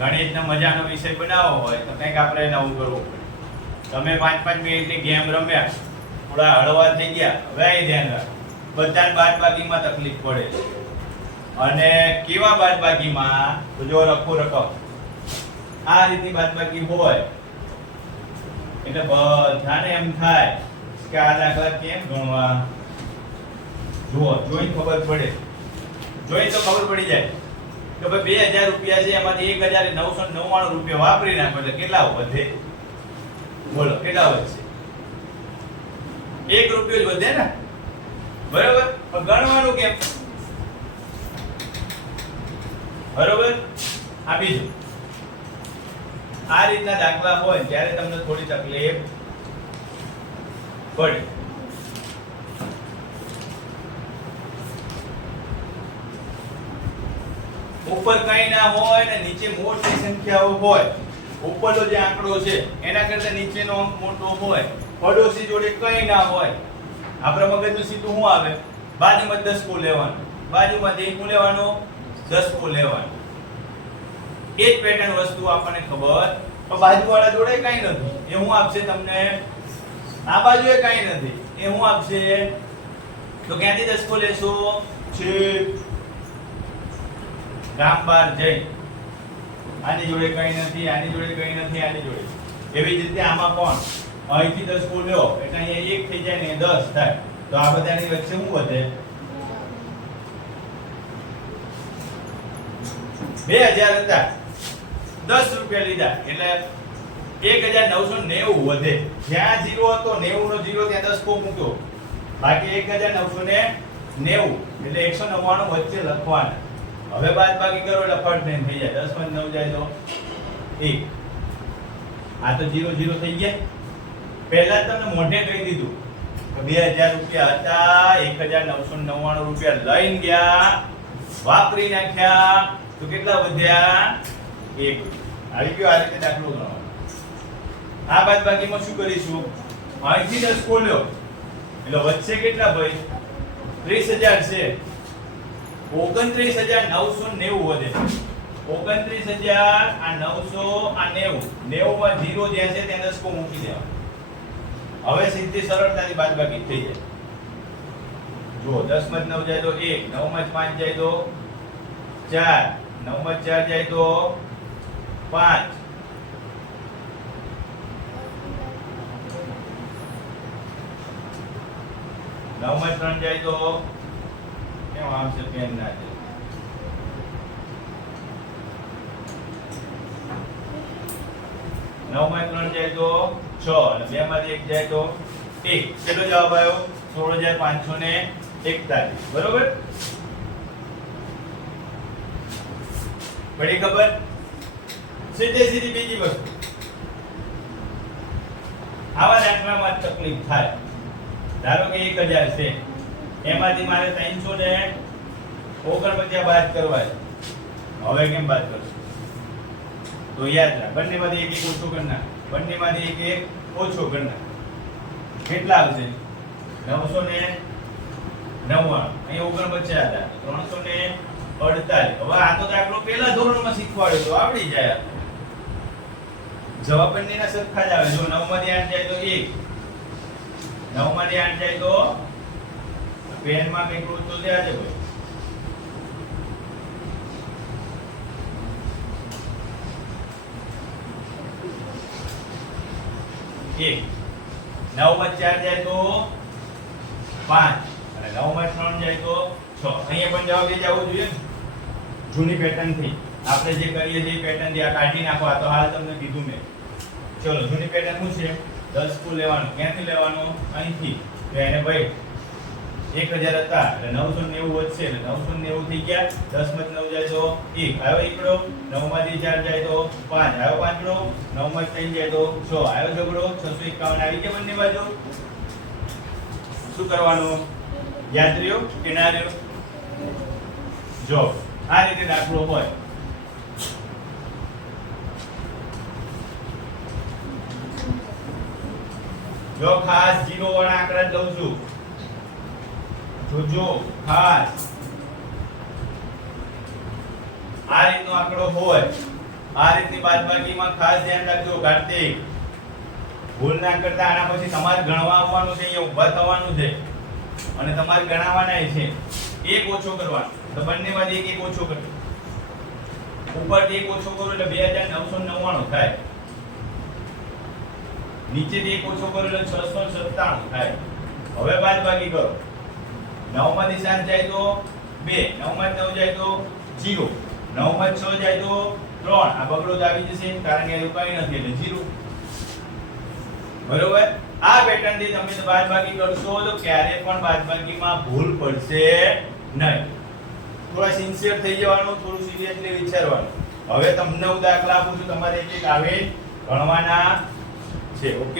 ગણિતનો મજાનો વિષય બનાવવો હોય તો કંઈક આપણે નવું કરવું પડે. તમે 5-5 મિનિટની ગેમ રમ્યા, થોડા હળવા થઈ ગયા, હવે અહીં ધ્યાન રાખો, બધાને બાદબાકીમાં તકલીફ પડે છે. અને કેવા બાદબાકીમાં? તો જો રખો રકમ આ રીતની બાદબાકી હોય એટલે બધાને એમ થાય કે આ દાખલા કેમ ગણવા. જુઓ, જોઈને ખબર પડે, જોઈને તો ખબર પડી જાય કે ભાઈ 2000 રૂપિયા છે, એમાંથી 1999 રૂપિયા વાપરી નાખો એટલે કેટલા વધે? બોલો કેટલા વધશે? 1 રૂપિયો જ વધે ને, બરાબર? પણ ગણવાનું કેમ? બરાબર? આ બીજું, આ રીતના દાખલા હોય ત્યારે તમને થોડી તકલીફ પડે. ઉપર કઈ ના હોય ને નીચે મોટી સંખ્યાઓ હોય, ઉપરનો જે આંકડો છે એના કરતા નીચેનો અંક મોટો હોય, પડોશી જોડે કઈ ના હોય, આપણા મગજનું સીધું શું આવે? બાજુમાં 10 કો લેવાનું, બાજુમાંથી 1 લેવાનું, 10 કો લેવાનું. એ જ પેટર્ન વસ્તુ આપણને ખબર, પણ બાજુવાળા જોડે કઈ નથી, એ શું આપશે તમને? આ બાજુએ કઈ નથી, એ શું આપશે? તો ક્યાંથી 10 કો લેશો? છે ગામ બહાર જઈ, આની જોડે કઈ નથી, આની જોડે કઈ નથી, આની જોડે. એવી જ રીતે આમાં પણ અહીંથી 10 કો લ્યો એટલે અહીંયા 1 થઈ જાય ને 10 થાય, તો આ બધાની વચ્ચે શું વધે? 2000 હતા, 10 રૂપિયા લીધા એટલે 1990 વધે. જ્યાં 0 હતો 90 નો 0 ત્યાં 10 કો મૂક્યો, બાકી 1990 એટલે 199 વચ્ચે લખવાના. હવે બાદબાકી કરો એટલે ફટ થઈને થઈ જાય, 10 માં 9 જાય તો 1. આ તો 0 0 થઈ ગયા. પહેલા તમને મોઢે કહી દીધું કે 2000 રૂપિયા હતા, 1999 રૂપિયા લઈને ગયા, વાપરી નાખ્યા, તો કેટલા વધ્યા? 1. આવી ગયો. આ રીતે દાખલો ગણવાનો. આ બાદબાકીમાં શું કરીશું? અહીંથી 10 કો લ્યો એટલે વચ્ચે કેટલા ભાઈ? 30000 છે, 29990 વધે. 29900 આ 900 આ 90 માં 0 જ્યાં છે ત્યાં 10 કો મૂકી દેવા. હવે સીધી સરળતાથી બાદબાકી થઈ જાય. જો 10 માં 9 જાય તો 1, 9 માં 5 જાય તો 4, 9 માં 4 જાય તો 5, 9 માં 3 જાય તો કેમ આમ છે? પેન ના છે. 9 માં 3 જાય તો 6 અને 2 માંથી 1 જાય તો 1. કેટલો જવાબ આવ્યો? 16541. બરોબર? પડી ખબર? સીધી બીજી વસ્તુ, આવા દાખલામાં તકલીફ થાય. ધારો કે 1000 છે, એમાંથી મારે 349 બાદ કરવા છે. હવે કેમ બાદ કરશું? તો યાદ રાખ, બંનેમાંથી એક ઓછો કરી નાખ, બંનેમાંથી એક ઓછો કરી નાખ. કેટલા આવશે? 999. અહીં 49 હતા, 348. હવે આ તો દાખલો પહેલા ધોરણમાં શીખવાડ્યો તો આવડી જાય. જવાબ બંનેના સરખા જ આવે. જો 9 માંથી 8 જાય તો 1, 9 માંથી 8 જાય તો પેનમાં કંઈક રોજ ત્યાં છે ભાઈ. 1, 9 માં 4 જાય તો 5 અને 9 માં 3 જાય તો 6. અહીંયા પણ જવાબ એ જ આવવો જોઈએ ને, જૂની પેટર્ન થી. આપણે જે કરીએ છીએ એ પેટર્ન થી આ કાઢી નાખો. આ તો હાલ તમને કીધું મેં. ચલો, જૂની પેટર્ન શું છે? 10 કો લેવાનું. ક્યાંથી લેવાનું? અહીંથી. તો એને ભાઈ 1000 હતા એટલે 990 વધશે એટલે 990 થઈ ગયા. 10 માં 9 જાય તો 1 આવ્યો એકડો, 9 માંથી 4 જાય તો 5 આવ્યો પાંચડો, 9 માં 3 જાય તો 6 આવ્યો જગડો. 651 આવી ગયા બંને બાજુ. શું કરવાનું? યાદ રહ્યો કે ના રહ્યો? જો આ રીતે દાખલો હોય, જો ખાસ 0 વાળા આંકડા જ લઉં છું. જોજો ખાસ આ રીતનો આંકડો હોય આ રીતની બાદબાકીમાં ખાસ ધ્યાન રાખજો કાર્તિક, ભૂલ ના કરતા. આના પછી તમારે ગણવા આવવાનું છે, અહીંયા ઊભા થવાનું છે અને તમારે ગણાવવાના છે. એક ઓછો કરવાનો તો બંનેમાંથી એક એક ઓછો કરજો. ઉપરથી એક ઓછો કરો એટલે 2999 થાય. નીચેથી એક ઓછો કરો એટલે 697 થાય. હવે બાદબાકી કરો. 9 માંથી 7 જાય તો 2, 9 માંથી 9 જાય તો 0, 9 માંથી 6 જાય તો 3. આ બગડો જ આવી જશે કારણ કે એવું કઈ નથી એટલે 0. બરોબર. આ પેટર્ન થી તમે બાદબાકી કરશો તો ક્યારે પણ બાદબાકીમાં ભૂલ પડશે નહીં. થોડા સિન્સિયર થઈ જવાનું, થોડું સિરિયસલી વિચારવાનું. હવે તમને હું દાખલા આપું છું, તમારે એક એક આવે ભણવાના છે. ઓકે.